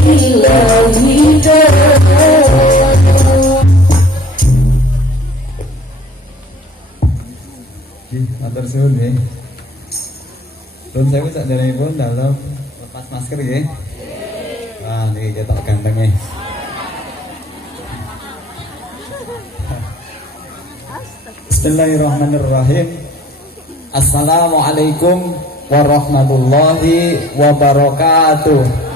Matur suwun nggih. Pun saya sak derengipun dalam lepas masker nggih. Wah, niki ketok gantenge. Bismillahirrahmanirrahim. Assalamualaikum warahmatullahi wabarakatuh.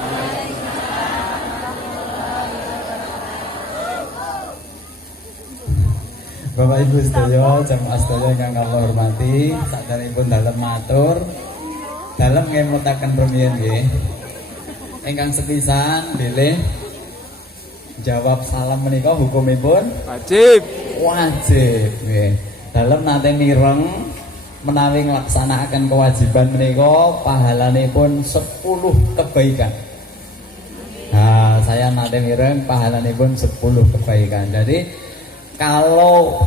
Bapak Ibu sedaya, jamaah sedaya ingkang kula hormati, sakderengipun dalem matur, dalem ngemutaken rumiyin nggih. Ingkang sepisan bilih jawab salam menika hukumipun wajib. Wajib nggih. Dalem nate mireng menawi nglaksanakaken kewajiban menika pahalanipun 10 kebaikan. Nah, saya nate mireng pahalanipun 10 kebaikan. Jadi kalau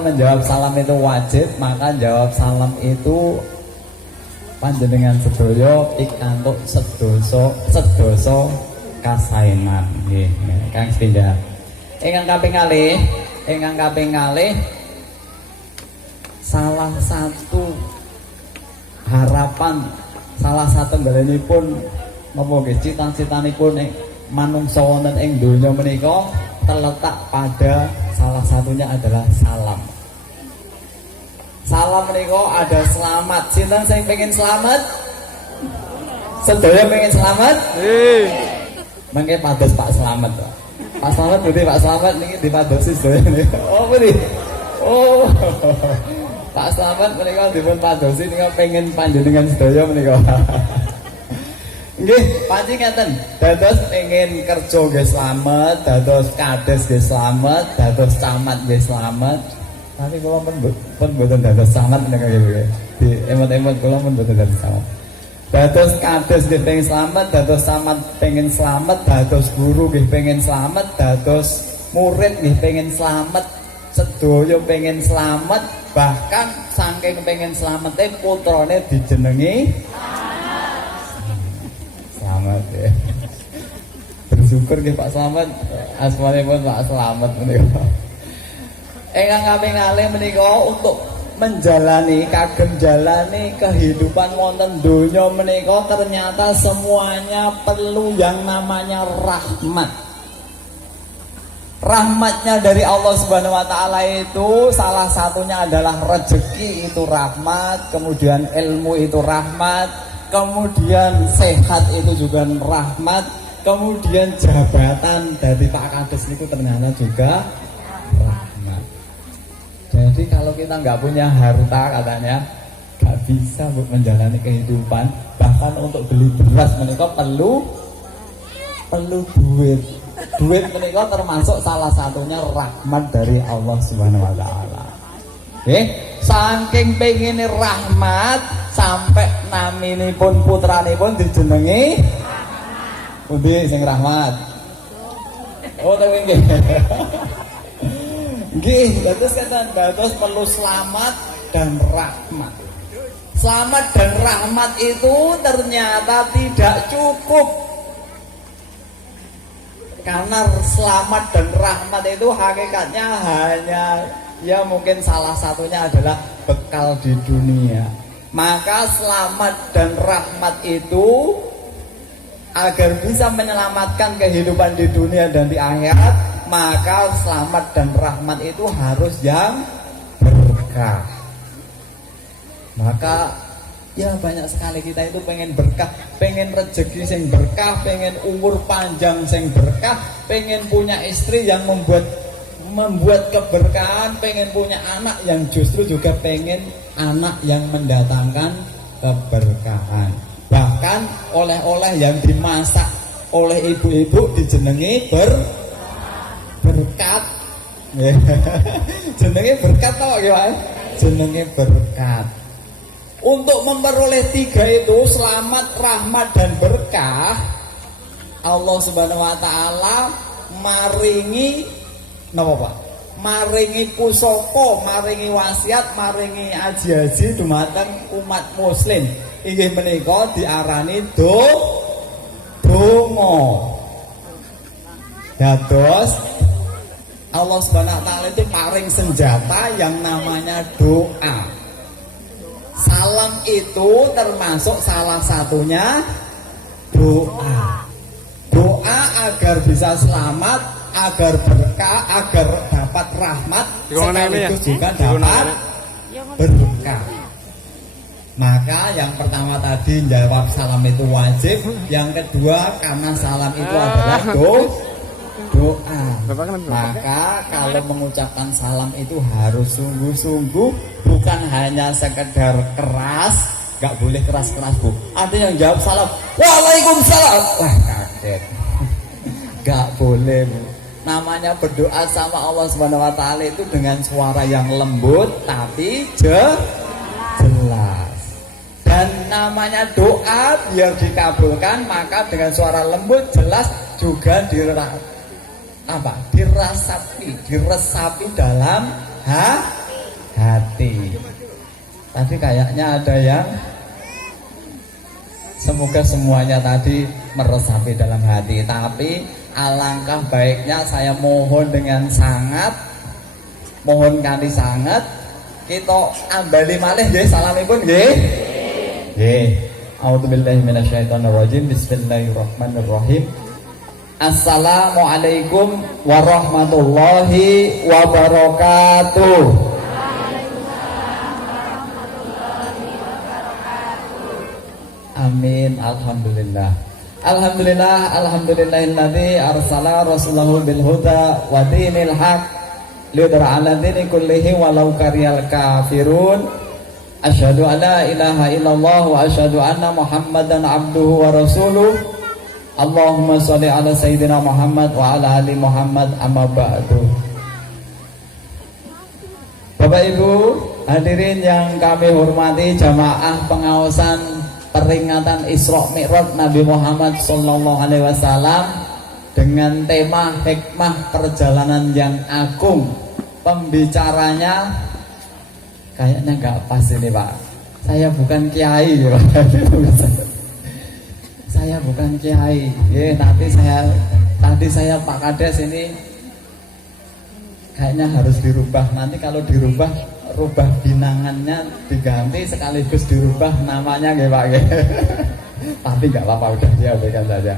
menjawab salam itu wajib, maka jawab salam itu panjenengan sedaya pikantuk sedoso kasainan nggih. Kang setunggal. Ingkang kaping kalih salah satu harapan, salah satu nggalenipun napa nggih cita-citanipun manungsa wonten ing donya menika terletak pada salah satunya adalah salam. Salam menika ada selamat. Sinten sing pengen selamat? Sedaya pengen selamat? Nggih. Mangke pados Pak Slamet. Pak Slamet nggih Pak Slamet niki dipadosi sedaya. Oh, pundi? Oh. Pak Slamet menika dipun padosi nika pengen panjenengan sedaya menika. Nggih, panci ngeten. Dados pengen kerja nggih slamet, dados kades nggih slamet, dados camat nggih slamet. Tapi kula pun mboten dados camat menika nggih. Di emot-emot kula pun mboten dados camat. Dados kades nggih pengen slamet, dados camat pengen slamet, dados guru nggih pengen slamet, dados murid nggih pengen slamet, sedaya pengen slamet, bahkan saking pengen slamete putrane dijenengi Slamet ya. Bersyukur nggih Pak Slamet, asmanipun Pak Slamet menika. Ingkang kaping kalih menika untuk menjalani kagem jalani kehidupan wonten donya menika ternyata semuanya perlu yang namanya rahmat. Rahmatnya dari Allah Subhanahu wa taala itu salah satunya adalah rezeki itu rahmat, kemudian ilmu itu rahmat, kemudian sehat itu juga rahmat, kemudian jabatan dari Pak Kades itu ternyata juga rahmat. Jadi kalau kita nggak punya harta katanya nggak bisa menjalani kehidupan, bahkan untuk beli beras menika perlu duit. Duit menika termasuk salah satunya rahmat dari Allah Subhanahu wa taala. Saking pengine rahmat sampai naminipun putranipun dijenengi pundi sing rahmat. Oh tapi nggih. Nggih, dados perlu selamat dan rahmat. Selamat dan rahmat itu ternyata tidak cukup. Karena selamat dan rahmat itu hakikatnya hanya ya mungkin salah satunya adalah bekal di dunia. Maka selamat dan rahmat itu agar bisa menyelamatkan kehidupan di dunia dan di akhirat, maka selamat dan rahmat itu harus yang berkah. Maka ya banyak sekali kita itu pengen berkah, pengen rezeki sing berkah, pengen umur panjang sing berkah, pengen punya istri yang membuat keberkahan, pengen punya anak yang justru juga pengen anak yang mendatangkan keberkahan. Bahkan oleh-oleh yang dimasak oleh ibu-ibu dijenengi berkat. Jenenge berkat tau gimana? Jenenge berkat. Untuk memperoleh tiga itu, selamat, rahmat, dan berkah, Allah Subhanahu wa taala maringi napa Pak? Maringi pusaka, maringi wasiat, maringi aji-aji dumateng umat muslim. Inggih menika diarani doa. donga. Dados Allah Subhanahu wa taala itu paling senjata yang namanya doa. Salam itu termasuk salah satunya doa. Doa agar bisa selamat, agar berkah, agar dapat rahmat, sekaligus juga dapat berkah. Maka yang pertama tadi jawab salam itu wajib, yang kedua karena salam itu adalah doa. Maka kalau mengucapkan salam itu harus sungguh-sungguh, bukan hanya sekedar keras. Gak boleh keras-keras, Bu. Ada yang jawab salam, waalaikumsalam, wah kaget. Gak boleh, Bu. Namanya berdoa sama Allah Subhanahu wa taala itu dengan suara yang lembut tapi jelas. Dan namanya doa biar dikabulkan, maka dengan suara lembut jelas juga diresapi dalam hati. Tadi kayaknya ada yang semoga semuanya tadi meresapi dalam hati. Tapi alangkah baiknya saya mohon dengan sangat, mohon kali sangat kita ambali malih nggih salamipun nggih. Nggih. A'udzubillahi minasyaitonirrajim. Bismillahirrahmanirrahim. Assalamualaikum warahmatullahi wabarakatuh. Amin. Alhamdulillah. Alhamdulillahilladzi arsala rasulahu bil huda wa dinil haq liyudhhira 'ala dini kullihi walau karihal kafirun. Asyhadu an la ilaha illallah wa asyhadu anna Muhammadan abduhu wa rasuluh. Allahumma sholli ala sayyidina Muhammad wa ala ali Muhammad, amma ba'du. Bapak Ibu hadirin yang kami hormati, jamaah pengawasan peringatan Isra Mi'raj Nabi Muhammad sallallahu alaihi wasallam dengan tema hikmah perjalanan yang agung. Pembicaranya kayaknya nggak pas ini, Pak. Saya bukan kiai, Pak. Saya bukan kiai. Tadi saya Pak Kades ini kayaknya harus dirubah. Nanti kalau dirubah, rubah binangannya diganti sekaligus dirubah namanya nggih Pak. Tapi nggak apa-apa, udah diabaikan saja.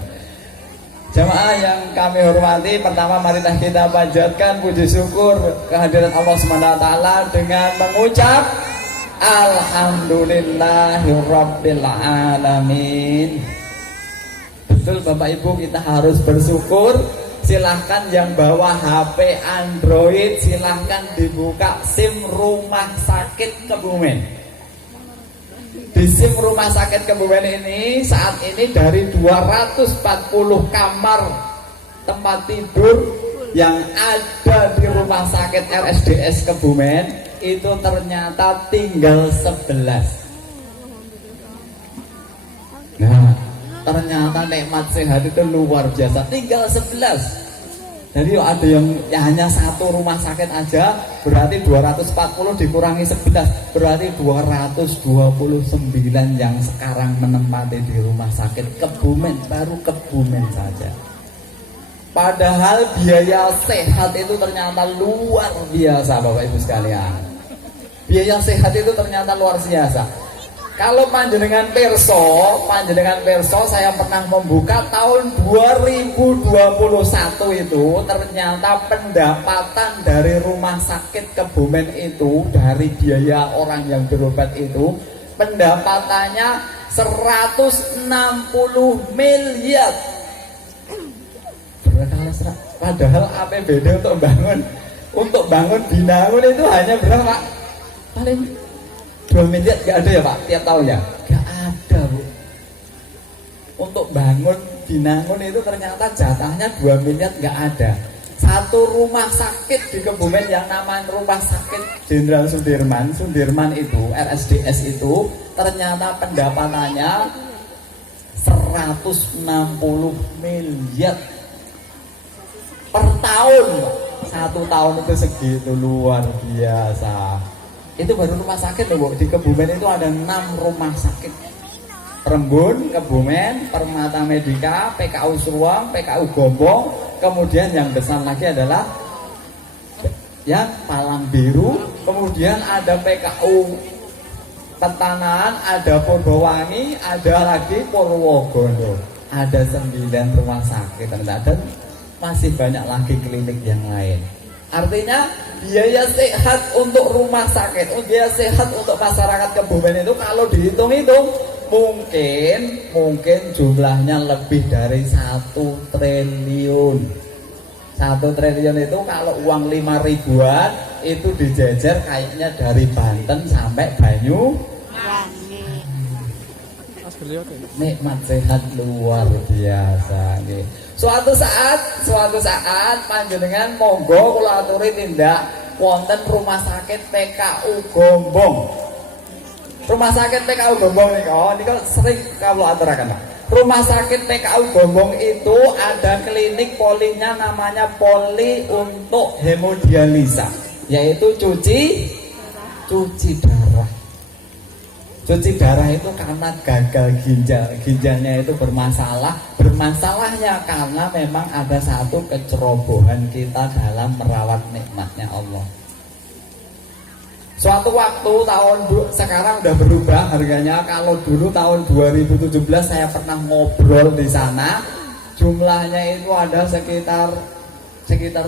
Jamaah yang kami hormati, pertama marilah kita panjatkan puji syukur kehadirat Allah Subhanahu wa taala dengan mengucap alhamdulillahirabbil alamin. Betul Bapak Ibu, kita harus bersyukur. Silahkan yang bawa HP Android, silahkan dibuka SIM rumah sakit Kebumen. Di SIM rumah sakit Kebumen ini saat ini dari 240 kamar tempat tidur yang ada di rumah sakit RSDS Kebumen itu ternyata tinggal 11. Nah, ternyata nikmat sehat itu luar biasa, tinggal 11. Jadi ada yang hanya satu rumah sakit aja, berarti 240 dikurangi 11, berarti 229 yang sekarang menempati di rumah sakit Kebumen, baru Kebumen saja. Padahal biaya sehat itu ternyata luar biasa Bapak Ibu sekalian. Biaya sehat itu ternyata luar biasa. Kalau panjenengan perso, saya pernah membuka tahun 2021 itu ternyata pendapatan dari rumah sakit Kebumen itu dari biaya orang yang berobat itu pendapatannya 160 miliar. Padahal APBD untuk bangun binangun itu hanya berapa? Paling 2 miliar gak ada ya Pak tiap tahun ya? Gak ada Bu. Untuk bangun binangun itu ternyata jatahnya 2 miliar gak ada. Satu rumah sakit di Kebumen yang namanya Rumah Sakit Jenderal Sudirman itu RSDS itu ternyata pendapatannya 160 miliar per tahun Pak. Satu tahun itu segitu, luar biasa. Itu baru rumah sakit loh Bu. Di Kebumen itu ada 6 rumah sakit. Rembun, Kebumen, Permata Medika, PKU Suruang, PKU Gombong, kemudian yang besar lagi adalah ya Palang Biru, kemudian ada PKU Petanaan, ada Podowangi, ada lagi Purwogondo, ada 9 rumah sakit dan masih banyak lagi klinik yang lain. Artinya biaya sehat untuk rumah sakit, biaya sehat untuk masyarakat Kebumen itu kalau dihitung-hitung mungkin jumlahnya lebih dari 1 triliun. 1 triliun itu kalau uang 5 ribuan itu dijejer kayaknya dari Banten sampai Banyuwangi. Nikmat sehat luar biasa nggih. Suatu saat panjenengan monggo kula aturi tindak wonten rumah sakit PKU Gombong. Rumah sakit PKU Gombong niku sering kula aturaken, Pak. Rumah sakit PKU Gombong itu ada klinik polinya namanya poli untuk hemodialisa, yaitu cuci darah. Cuci darah itu karena gagal ginjalnya itu bermasalah. Bermasalahnya karena memang ada satu kecerobohan kita dalam merawat nikmatnya Allah. Suatu waktu sekarang udah berubah harganya. Kalau dulu tahun 2017 saya pernah ngobrol di sana, jumlahnya itu ada sekitar 70.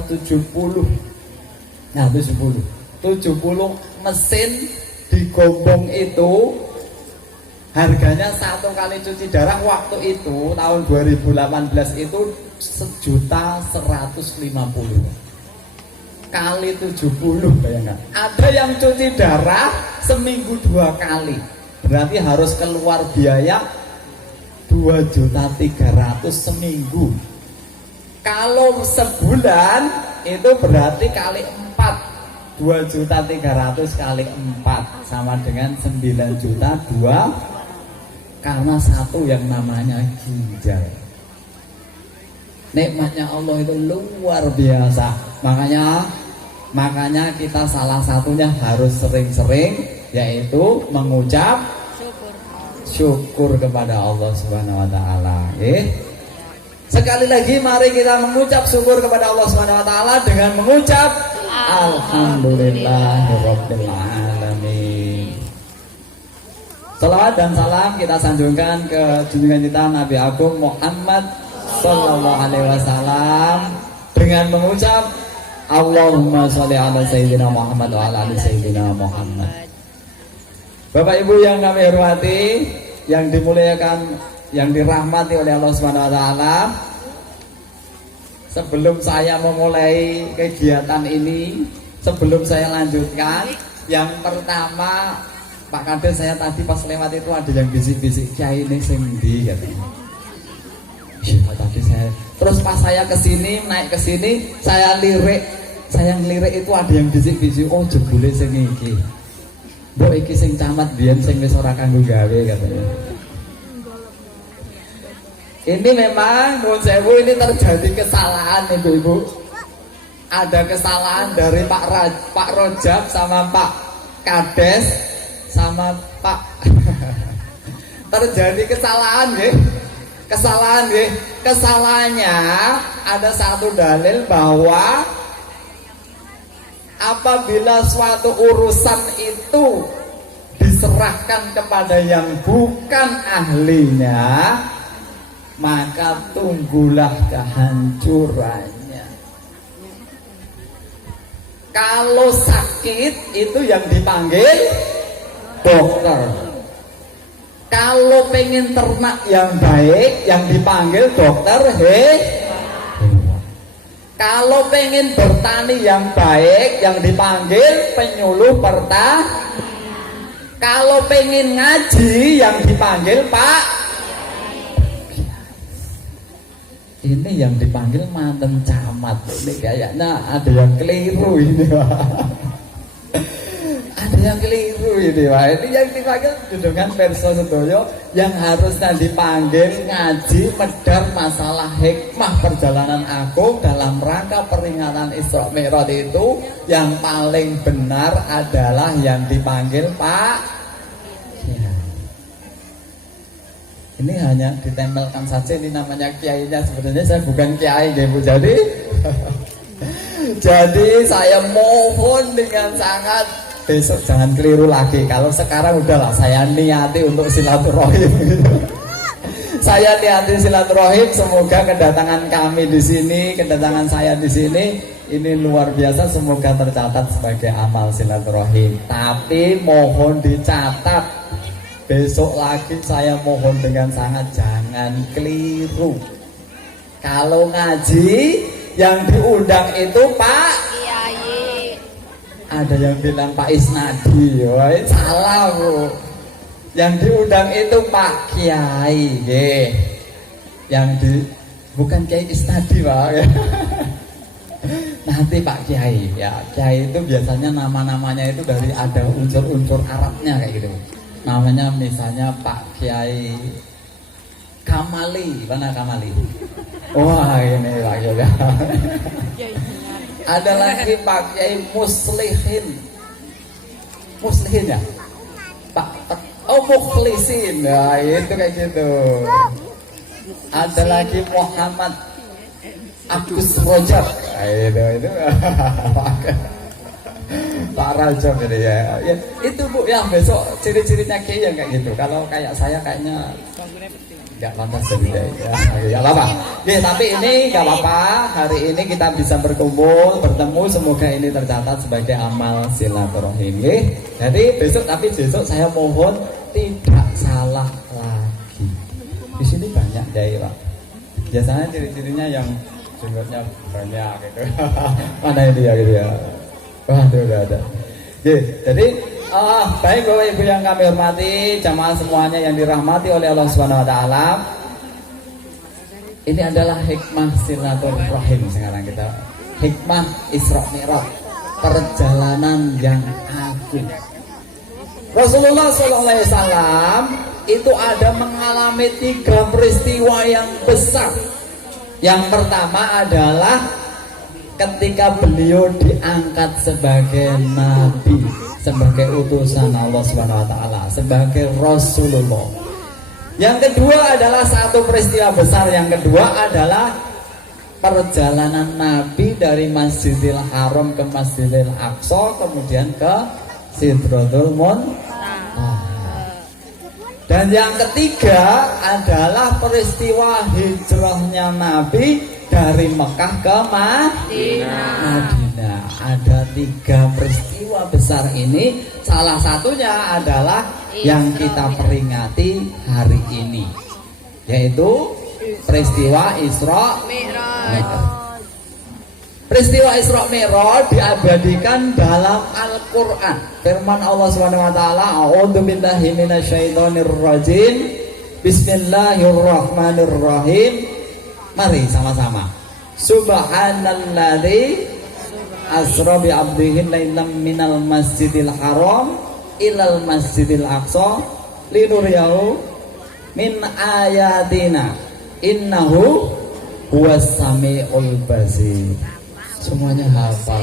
Nah, 70 mesin di Gombong itu harganya satu kali cuci darah waktu itu tahun 2018 itu 1.150.000 kali 70, bayangkan. Ada yang cuci darah seminggu 2 kali, berarti harus keluar biaya 2.300.000 seminggu. Kalau sebulan itu berarti kali 4, 2.300.000 kali 4 sama dengan 9 juta 2, karena satu yang namanya ginjal. Nikmatnya Allah itu luar biasa. Makanya kita salah satunya harus sering-sering, yaitu mengucap syukur kepada Allah Subhanahu wa taala. Sekali lagi mari kita mengucap syukur kepada Allah Subhanahu wa taala dengan mengucap alhamdulillahirabbil alamin. Salawat dan salam kita sanjungkan ke junjungan kita Nabi Agung Muhammad sallallahu alaihi wasallam dengan mengucap Allahumma sholli ala sayyidina Muhammad wa ala ali sayyidina Muhammad. Bapak Ibu yang kami hormati, yang dimuliakan, yang dirahmati oleh Allah Subhanahu wa taala, sebelum saya memulai kegiatan ini, sebelum saya lanjutkan, yang pertama Pak Kades, saya tadi pas lewat itu ada yang bisik-bisik kiai ini sing ndi katanya. Tadi saya terus pas saya naik ke sini saya ngelirik itu ada yang bisik-bisik, oh jebule sing iki. Mbok iki sing camat biyen sing wis ora kanggo gawe katanya. Ini memang menurut saya ini terjadi kesalahan Ibu-ibu. Ada kesalahan dari Pak Rojab sama Pak Kades sama Pak terjadi kesalahan nggih. Kesalahannya ada satu dalil bahwa apabila suatu urusan itu diserahkan kepada yang bukan ahlinya, maka tunggulah kehancurannya. Kalau sakit itu yang dipanggil dokter. Kalau pengen ternak yang baik, yang dipanggil dokter hewan. Kalau pengen bertani yang baik, yang dipanggil penyuluh pertanian. Kalau pengen ngaji, yang dipanggil Pak. Ini yang dipanggil manten camat. Ini kayaknya ada yang keliru ini, Pak. Ada yang keliru ini, Pak. Ini yang dipanggil Junjungan Perso Sedoyo yang harusnya dipanggil ngaji medar masalah hikmah perjalanan agung dalam rangka peringatan Isra Mi'raj itu, yang paling benar adalah yang dipanggil Pak. Ini hanya ditempelkan saja, ini namanya kiainya. Sebenarnya saya bukan kiai, Bu. Jadi saya mohon dengan sangat besok jangan keliru lagi. Kalau sekarang udahlah saya niati untuk silaturahim gitu. Saya niati silaturahim, semoga kedatangan kami di sini, kedatangan saya di sini ini luar biasa, semoga tercatat sebagai amal silaturahim. Tapi mohon dicatat, besok lagi saya mohon dengan sangat jangan keliru. Kalau ngaji yang diundang itu Pak Kiai. Ada yang bilang Pak Isnadi, wah salah Bu. Yang diundang itu Pak Kiai, bukan Kiai Isnadi Pak. Nanti Pak Kiai, ya Kiai itu biasanya nama-namanya itu dari ada unsur-unsur Arabnya kayak gitu. Namanya misalnya Pak Kiai Kamali, mana Kamali? Wah ini Pak Kiai. Ada lagi Pak Kiai Muslihin ya, Mukhlisin, nah itu kayak gitu. Ada lagi Muhammad Agus Rojak, nah, itu Pak Rajab ini ya. Itu Bu yang besok ciri-cirinya Kiai yang kayak gitu. Kalau kayak saya kayaknya nggak lantas jadi ya apa. Ya, tapi ini nggak apa-apa. Hari ini kita bisa berkumpul, bertemu. Semoga ini tercatat sebagai amal silaturahim. Jadi besok saya mohon tidak salah lagi. Di sini banyak Kiai Pak. Biasanya ciri-cirinya yang jenggotnya banyak gitu. Mana ini ya gitu ya. Waduh, udah ada. Jadi baik Bapak Ibu yang kami hormati, jamaah semuanya yang dirahmati oleh Allah Subhanahu wa taala. Ini adalah hikmah silaturahim sekarang kita. Hikmah Isra Mi'raj, perjalanan yang agung. Rasulullah SAW itu ada mengalami 3 peristiwa yang besar. Yang pertama adalah ketika beliau diangkat sebagai nabi, sebagai utusan Allah Subhanahu wa taala, sebagai Rasulullah. Yang kedua adalah satu peristiwa besar, yang kedua adalah perjalanan Nabi dari Masjidil Haram ke Masjidil Aqsa, kemudian ke Sidratul Muntaha. Dan yang ketiga adalah peristiwa hijrahnya Nabi dari Mekah ke Madinah. Ada 3 peristiwa besar ini. Salah satunya adalah yang kita peringati hari ini, yaitu peristiwa Isra Mi'raj. Peristiwa Isra Mi'raj diabadikan dalam Al-Qur'an. Firman Allah Subhanahu wa taala, "A'udzu billahi minasyaitonir rajim. Bismillahirrahmanirrahim." Mari sama-sama. Subhanalladzi asra bi 'abdihi lailam minal masjidil haram ilal masjidil aqsa linuriyahu min ayatina innahu huwas samiul basir. Semuanya hafal.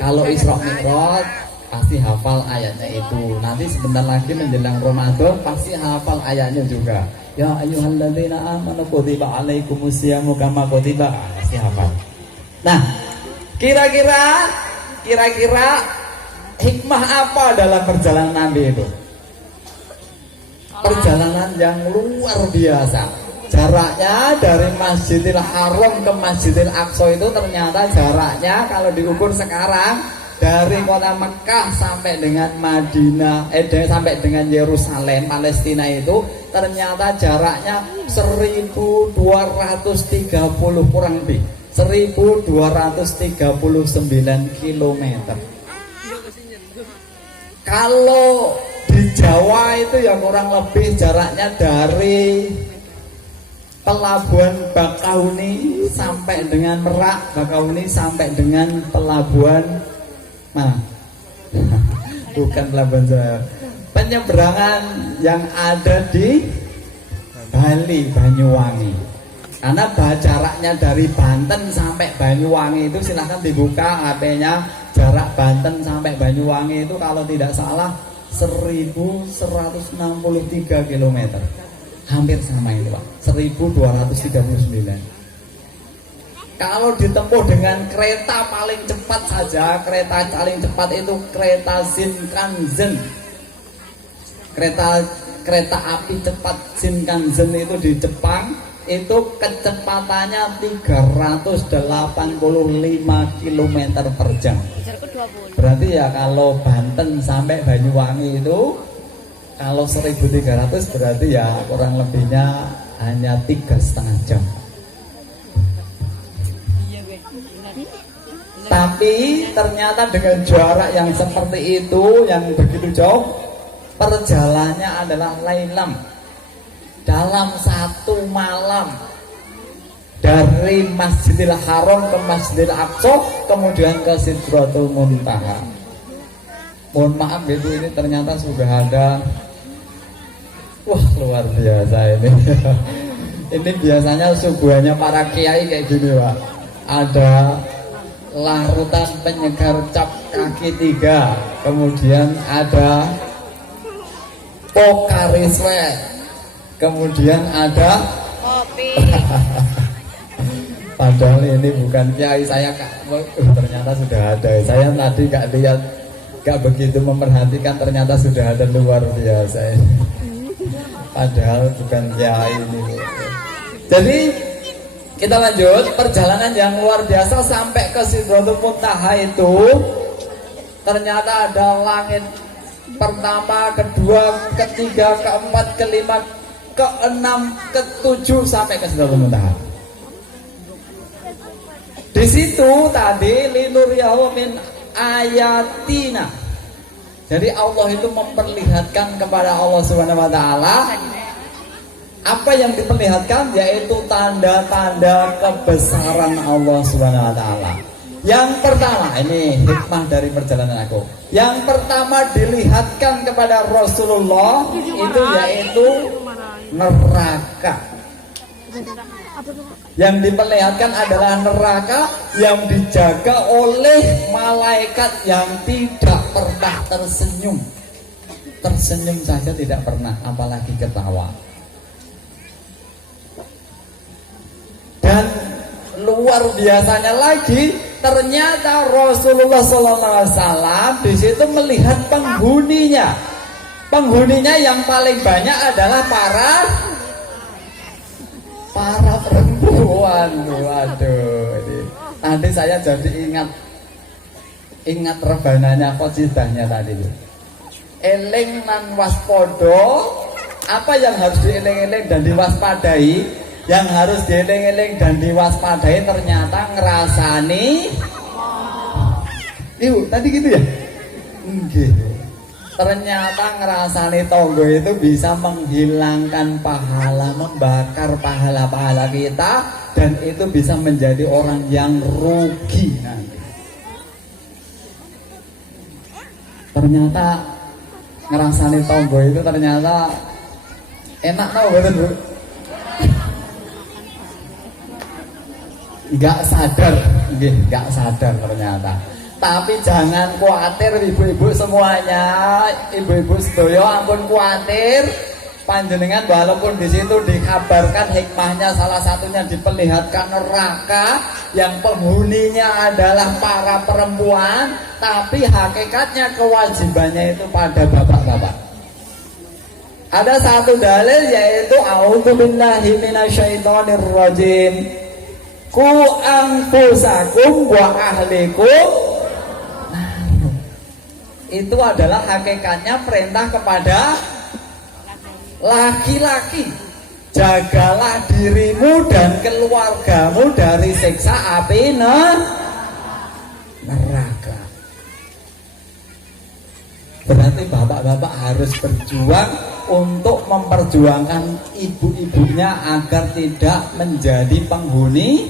Kalau Isra Mi'raj pasti hafal ayatnya itu. Nanti sebentar lagi menjelang Ramadan pasti hafal ayatnya juga. Ya ayyuhalladzina amanu kutiba alaikumusyamu kama kutiba, pasti hafal. Nah, kira-kira hikmah apa dalam perjalanan Nabi itu? Perjalanan yang luar biasa. Jaraknya dari Masjidil Haram ke Masjidil Aqsa itu ternyata jaraknya kalau diukur sekarang dari kota Mekah sampai dengan Madinah, sampai dengan Yerusalem, Palestina itu ternyata jaraknya 1230 kurang lebih 1239 km. Kalau di Jawa itu ya kurang lebih jaraknya dari Pelabuhan Bakahuni sampai dengan Merak, Bakahuni sampai dengan pelabuhan mana? Bukan pelabuhan Jawa. Penyeberangan yang ada di Bali, Banyuwangi. Karena jaraknya dari Banten sampai Banyuwangi itu silahkan dibuka HP-nya. Jarak Banten sampai Banyuwangi itu kalau tidak salah 1163 km. Hampir sama ini Pak, 1239. Kalau ditempuh dengan kereta paling cepat saja, kereta paling cepat itu kereta Shinkansen. Kereta api cepat Shinkansen itu di Jepang itu kecepatannya 385 km per jam. Berarti ya kalau Banten sampai Banyuwangi itu kalau 1300 berarti ya kurang lebihnya hanya 3,5 jam. Tapi ternyata dengan jarak yang seperti itu, yang begitu jauh, perjalanannya adalah lailam. Dalam satu malam dari Masjidil Haram ke Masjidil Aqsa, kemudian ke Sidratul Muntaha. Mohon maaf Ibu, ini ternyata sudah ada. Wah luar biasa ini. Ini biasanya suguhannya para kiai kayak gini Pak. Ada larutan penyegar cap kaki 3, kemudian ada Pokari Sweat, kemudian ada kopi. Padahal ini bukan kiai saya ternyata sudah ada. Saya tadi gak lihat, gak begitu memperhatikan, ternyata sudah ada, luar biasa ini. Padahal bukan kiai ini. Jadi kita lanjut, perjalanan yang luar biasa sampai ke Sidratul Muntaha itu ternyata ada langit pertama, kedua, ketiga, keempat, kelima, keenam, ketujuh sampai ke Sidratul Muntaha. Di situ tadi linuriyahu min ayatina. Jadi Allah itu memperlihatkan kepada Allah Subhanahu wa taala. Apa yang diperlihatkan yaitu tanda-tanda kebesaran Allah Subhanahu wa taala. Yang pertama, ini hikmah dari perjalanan aku. Yang pertama dilihatkan kepada Rasulullah itu yaitu neraka. Yang diperlihatkan adalah neraka yang dijaga oleh malaikat yang tidak pernah tersenyum. Tersenyum saja tidak pernah, apalagi ketawa. Dan luar biasanya lagi, ternyata Rasulullah SAW di situ melihat penghuninya. Penghuninya yang paling banyak adalah para perempuan. Waduh, ini. Nanti saya jadi ingat rebananya qasidah-nya tadi. Eling nan waspodo, apa yang harus dieling-eling dan diwaspadai? Yang harus dieling-eling dan diwaspadai ternyata ngerasani. Ibu tadi gitu ya? Enggak. Ternyata ngerasani tonggo itu bisa menghilangkan pahala, membakar pahala-pahala kita, dan itu bisa menjadi orang yang rugi nanti. Ternyata ngerasani tonggo itu ternyata enak tau betul Bu? Nggak sadar ternyata. Tapi jangan khawatir ibu-ibu semuanya, ibu-ibu sedoyo, ampun khawatir. Panjenengan walaupun di situ dikabarkan hikmahnya salah satunya diperlihatkan neraka yang penghuninya adalah para perempuan, tapi hakikatnya kewajibannya itu pada bapak-bapak. Ada satu dalil yaitu a'udzubillahi minasyaitonirrajim. Ku anfusakum wa ahlikum. Itu adalah hakikatnya perintah kepada laki-laki. Jagalah dirimu dan keluargamu dari siksa api neraka. Berarti bapak-bapak harus berjuang untuk memperjuangkan ibu-ibunya agar tidak menjadi penghuni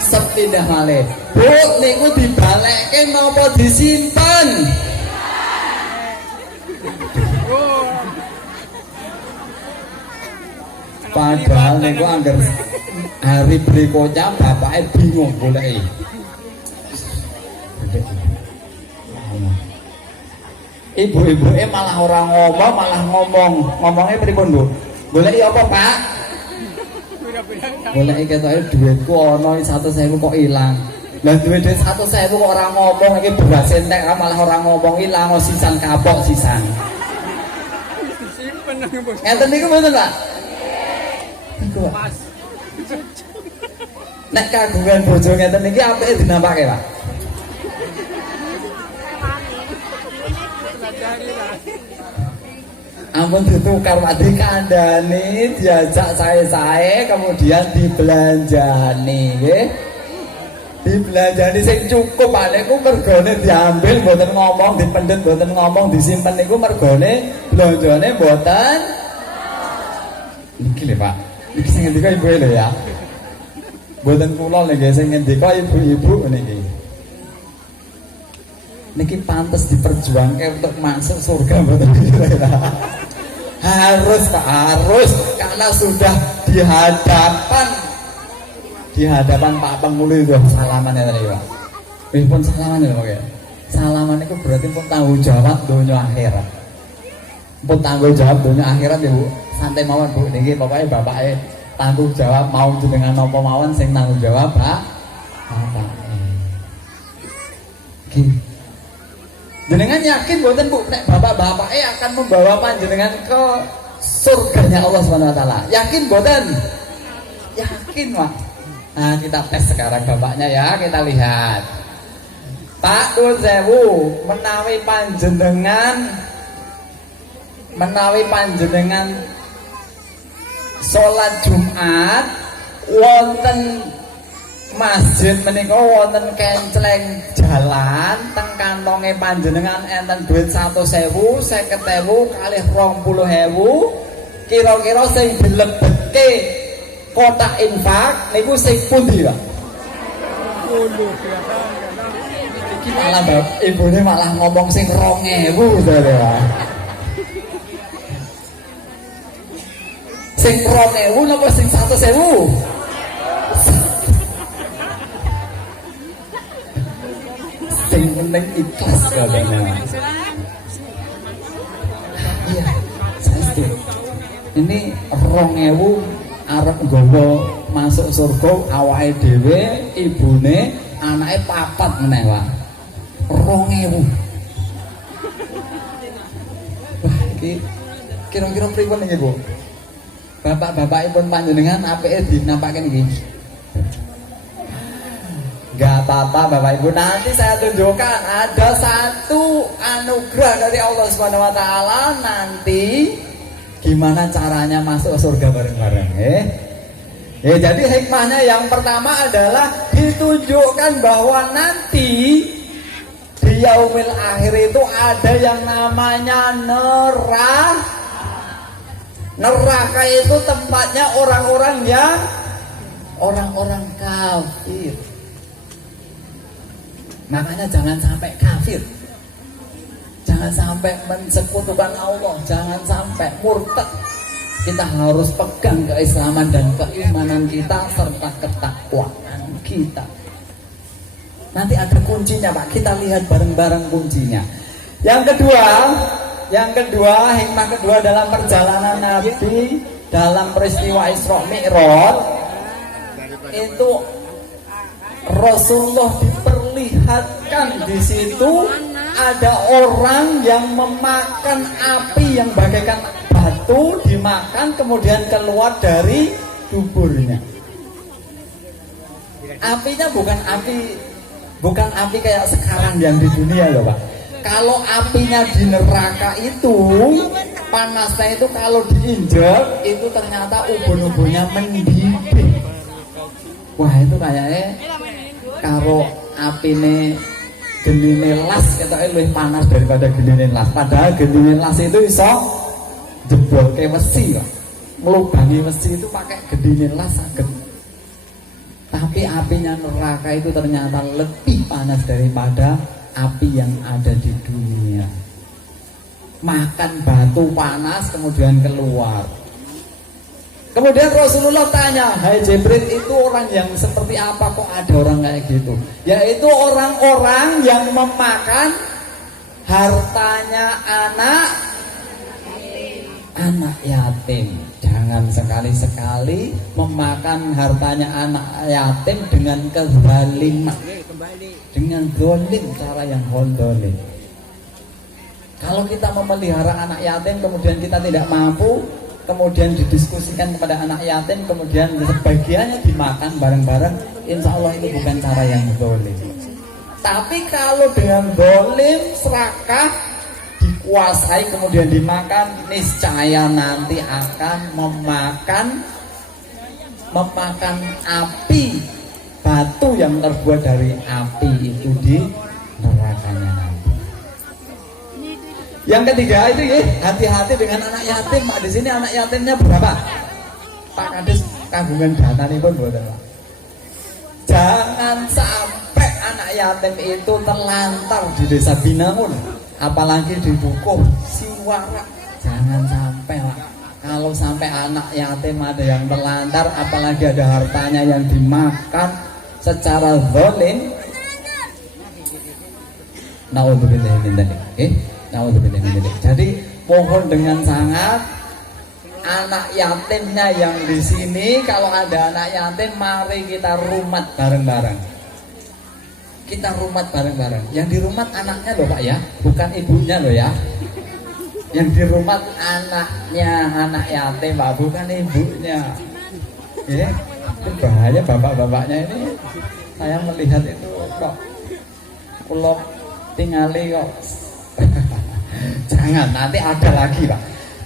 sepindah malih. Bu, niku dibalekke napa disimpen? Padahal niku anggar hari berikutnya bapaknya bingung goleki. Ibu-ibuke malah ora ngomong, malah ngomongnya pripun Bu? Goleki apa Pak? Goleki ketoke duitku ana 100.000 kok ilang. Lah duit 100.000 kok ora ngomong, iki beras entek malah ora ngomong, ilang sisan kapok sisan. Ngeten niku mboten Pak? Niku Pak. Nek kagungan bojo ngeten iki apike dinampake Pak? Ampun ditukar Pak dikandani, diajak sae-sae kemudian dibelanjani nggih. Dibelanjani sing cukup Pak niku mergone diambil mboten ngomong, dipendhet mboten ngomong, disimpen niku mergone belanjane mboten. Niki lho Pak. Niki sing ngendika ibu lho ya. Mboten kula lho nggih sing ngendika ibu-ibu niki. Niki pantes diperjuangkan untuk masuk surga mboten kira-kira. Harus Pak, harus karena sudah di hadapan Pak Penghulu itu salaman ya tadi Pak. Pun salaman ya Pak ya. Salaman itu berarti pun tanggung jawab dunia akhirat. Pun tanggung jawab dunia akhirat ya Bu. Santai mawon Bu niki pokoknya bapaknya tanggung jawab mau dengan napa mawon sing tanggung jawab Pak. Bapak. Jenengan yakin mboten Bu nek bapak-bapaknya akan membawa panjenengan ke surganya Allah Subhanahu wa taala? Yakin mboten? Yakin, Pak. Nah, kita tes sekarang bapaknya ya, kita lihat. Pak Nuwun sewu, menawi panjenengan salat Jumat wonten masjid menika wonten kenceleng jalan teng kantonge panjenengan enten duit 100.000, 50.000, kalih 20.000, kira-kira sing dilebetke kotak infak niku sing pundi, Pak? Iki malah ibune malah ngomong sing 2.000 to, Pak. Sing 2.000 napa sing 100.000? Sing penting ikhlas katanya. Iya, saesti. Ini 2.000 arep nggawa masuk surga awake dhewe, ibune, anake 4 meneh, Pak. 2.000. Wah, iki kira-kira pripun iki, Bu? Bapak-bapakipun panjenengan apike dinampaken iki? Gak apa-apa Bapak Ibu, nanti saya tunjukkan ada satu anugerah dari Allah Subhanahu wa taala nanti gimana caranya masuk surga bareng-bareng ya. Jadi hikmahnya yang pertama adalah ditunjukkan bahwa nanti di yaumil akhir itu ada yang namanya neraka itu tempatnya orang-orang kafir. Makanya jangan sampai kafir, jangan sampai mensekutukan Allah, jangan sampai murtad. Kita harus pegang keislaman dan keimanan kita serta ketakwaan kita. Nanti ada kuncinya Pak, kita lihat bareng-bareng kuncinya. Yang kedua, hikmah kedua dalam perjalanan Nabi dalam peristiwa Isra Mi'raj itu Rasulullah diperlihatkan di situ ada orang yang memakan api yang bagaikan batu, dimakan kemudian keluar dari tubuhnya. Apinya bukan api kayak sekarang yang di dunia loh Pak. Kalau apinya di neraka itu panasnya itu kalau diinjak itu ternyata ubun-ubunnya mendidih. Wah itu kayaknya karo apine genine las ketoke luwih panas daripada genine las. Padahal genine las itu iso jebolke wesi kok. Melubangi wesi itu pakai genine las saged. Tapi apinya neraka itu ternyata lebih panas daripada api yang ada di dunia. Makan batu panas kemudian keluar. Kemudian Rasulullah tanya, hai Jibril, itu orang yang seperti apa kok ada orang kayak gitu? Yaitu orang-orang yang memakan hartanya anak yatim. Jangan sekali-sekali memakan hartanya anak yatim dengan kezaliman, dengan zalim, cara yang hondolim. Kalau kita memelihara anak yatim kemudian kita tidak mampu, kemudian didiskusikan kepada anak yatim, kemudian sebagiannya dimakan bareng-bareng, insya Allah itu bukan cara yang zalim. Tapi kalau dengan zalim, serakah, dikuasai kemudian dimakan, niscaya nanti akan memakan api, batu yang terbuat dari api itu di nerakanya nanti. Yang ketiga itu ya, hati-hati dengan anak yatim. Pak, di sini anak yatimnya berapa? Pak Kades kagungan data nih pun boleh, Pak. Jangan sampai anak yatim itu terlantar di desa Binangun, apalagi di Bukuh, Siwara. Jangan sampai, Pak. Kalau sampai anak yatim ada yang terlantar, apalagi ada hartanya yang dimakan secara zalim, naudzubillah min dzalik. Oke? Naudzubillah min dzalik. Jadi mohon dengan sangat anak yatimnya yang di sini, kalau ada anak yatim mari kita rumat bareng-bareng. Kita rumat bareng-bareng. Yang dirumat anaknya loh Pak ya, bukan ibunya loh ya. Yang dirumat anaknya, anak yatim Pak, bukan ibunya. Ya, itu bahaya bapak-bapaknya ini. Saya melihat itu kok pulau tingali kok. Jangan, nanti ada lagi Pak.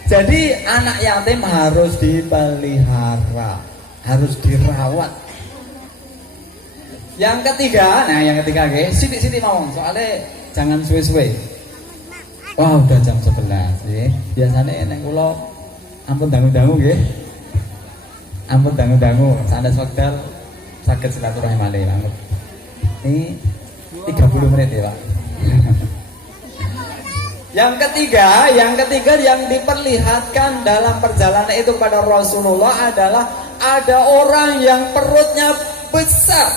Jadi anak yatim harus dipelihara, harus dirawat. Yang ketiga, guys, siti ngomong, soalnya jangan suwe-suwe. Wah, udah jam 11 ya. Biasanya nek kula ampun dangu-dangu nggih. Ampun dangu-dangu, sandas wekdal saged silaturahmi malih. Ini 30 menit ya, Pak. Yang ketiga yang diperlihatkan dalam perjalanan itu pada Rasulullah adalah ada orang yang perutnya besar.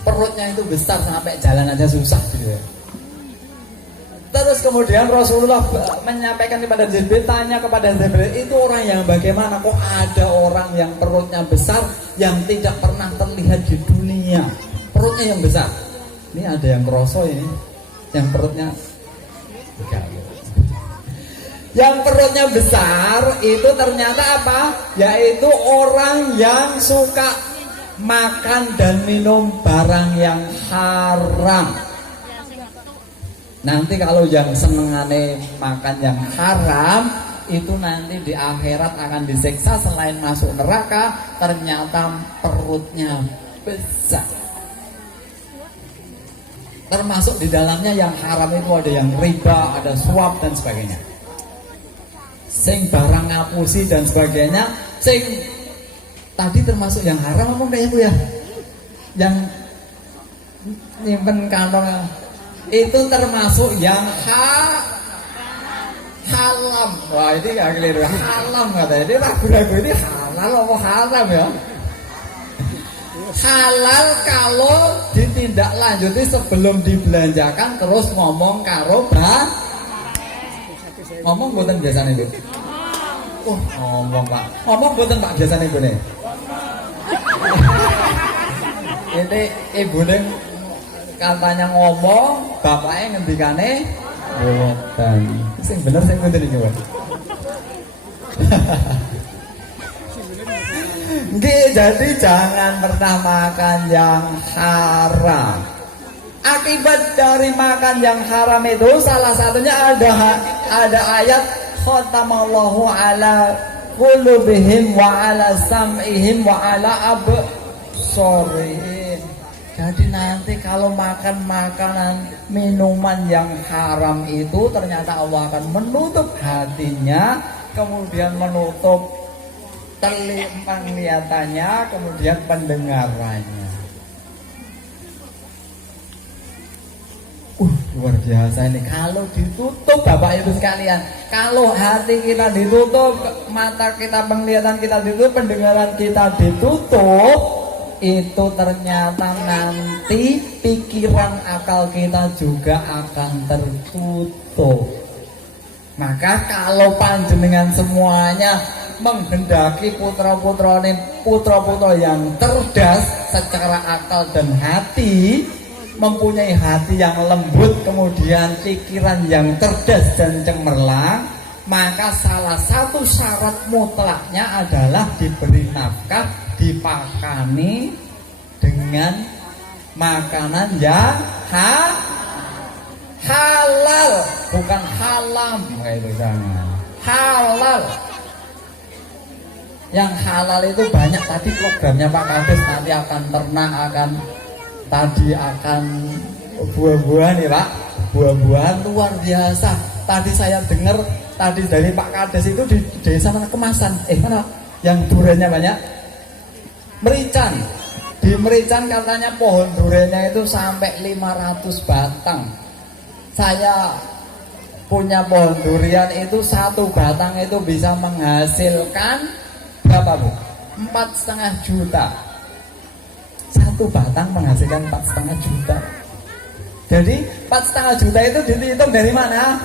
Perutnya itu besar sampai jalan aja susah gitu ya. Terus kemudian Rasulullah menyampaikan kepada Jibril, tanya kepada Jibril, itu orang yang bagaimana? Kok ada orang yang perutnya besar yang tidak pernah terlihat di dunia? Perutnya yang besar. Ini ada yang kroso ini, yang perutnya enggak. Yang perutnya besar itu ternyata apa? Yaitu orang yang suka makan dan minum barang yang haram. Nanti kalau yang senengane makan yang haram itu nanti di akhirat akan disiksa, selain masuk neraka ternyata perutnya besar. Termasuk di dalamnya yang haram itu ada yang riba, ada suap dan sebagainya. Sing barang ngapusi dan sebagainya, sing tadi termasuk yang haram apa enggak ya Bu ya? Yang nyimpen kantong itu termasuk yang halam. Wah, ini gak keliru. Halam katanya. Ini ragu-ragu ini halal apa haram ya? Halal kalau ditindaklanjuti sebelum dibelanjakan terus ngomong karo ngomong boten biasanya itu. Ngomong Pak. Ngomong boten Pak biasanya ibu nih. Ini ibu nih katanya ngomong, bapaknya ngendikane boten. Sing bener sing ngoten iki, Pak. Nggih, jadi jangan pernah makan yang haram. Akibat dari makan yang haram itu salah satunya ada ayat khatamallahu ala qulubihim wa ala sam'ihim wa ala absarihim. Jadi nanti kalau makan makanan minuman yang haram itu ternyata Allah akan menutup hatinya, kemudian menutup penglihatannya, kemudian pendengarannya. Luar biasa ini. Kalau ditutup Bapak Ibu sekalian, kalau hati kita ditutup, mata kita, penglihatan kita ditutup, pendengaran kita ditutup, itu ternyata nanti pikiran akal kita juga akan tertutup. Maka kalau panjenengan semuanya menghendaki putra-putra yang cerdas secara akal dan hati, mempunyai hati yang lembut, kemudian pikiran yang cerdas dan cemerlang, maka salah satu syarat mutlaknya adalah diberi nafkah, dipakani dengan makanan yang halal, bukan halam kayak itu jangan. Halal. Yang halal itu banyak, tadi programnya Pak Kades nanti akan ternak, akan buah-buahan ya Pak, buah-buahan luar biasa. Tadi saya dengar tadi dari Pak Kades itu di desa mana Kemasan, mana yang duriannya banyak, Merican. Di Merican katanya pohon duriannya itu sampai 500 batang. Saya punya pohon durian itu satu batang itu bisa menghasilkan berapa Bu? 4,5 juta. Satu batang menghasilkan 4,5 juta. Jadi 4,5 juta itu dihitung dari mana?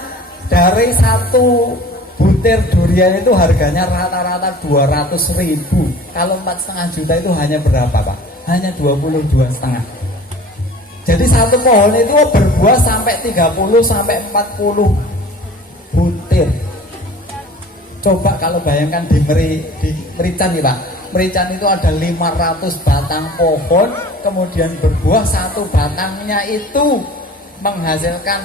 Dari satu butir durian itu harganya rata-rata 200.000. Kalau 4,5 juta itu hanya berapa Pak? Hanya 22,5. Jadi satu pohon itu berbuah sampai 30 sampai 40 butir. Coba kalau bayangkan di Merican nih Pak. Merican itu ada 500 batang pohon, kemudian berbuah satu batangnya itu menghasilkan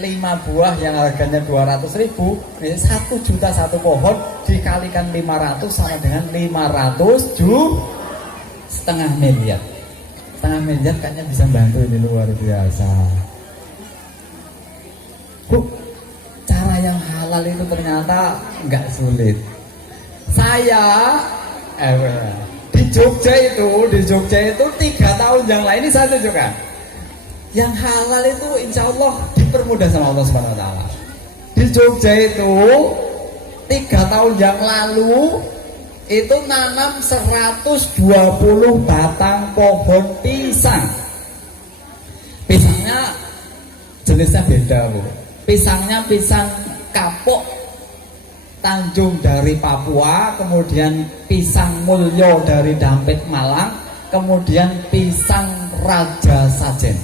5 buah yang harganya 200.000. 1 juta satu pohon dikalikan 500 sama dengan 500,5 miliar. 5 miliar kayaknya bisa bantu ini luar biasa. Bu, cara yang halal itu ternyata nggak sulit. Saya di Jogja itu 3 tahun yang lain ini saya tunjukkan. Yang halal itu insya Allah dipermudah sama Allah Subhanahu Wa Taala. Di Jogja itu 3 tahun yang lalu itu nanam 120 batang pohon pisang. Pisangnya jenisnya beda Bu. Pisangnya pisang kapok Tanjung dari Papua, kemudian pisang Mulyo dari Dampit Malang, kemudian pisang Raja Sajen.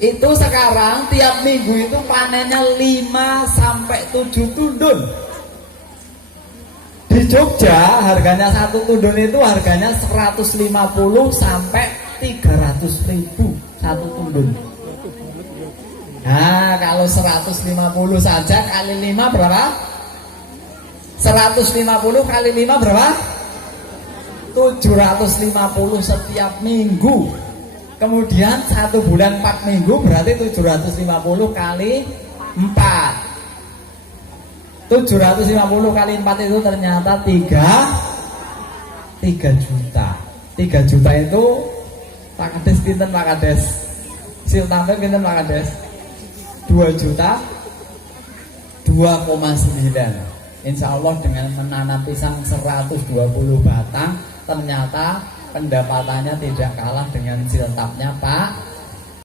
Itu sekarang tiap minggu itu panennya 5 sampai 7 tundun. Di Jogja harganya satu tundun itu harganya 150 sampai 300.000 satu tundun. Nah, kalau 150 saja kali 5 berapa? 150 kali 5 berapa? 750 setiap minggu. Kemudian 1 bulan 4 minggu berarti 750 kali 4. 750 kali 4 itu ternyata 3 juta. 3 juta itu Pak Kades pinten Pak Kades? Siltampe pinten Pak Kades? 2 juta 2,9. Insya Allah dengan menanam pisang 120 batang ternyata pendapatannya tidak kalah dengan siltapnya Pak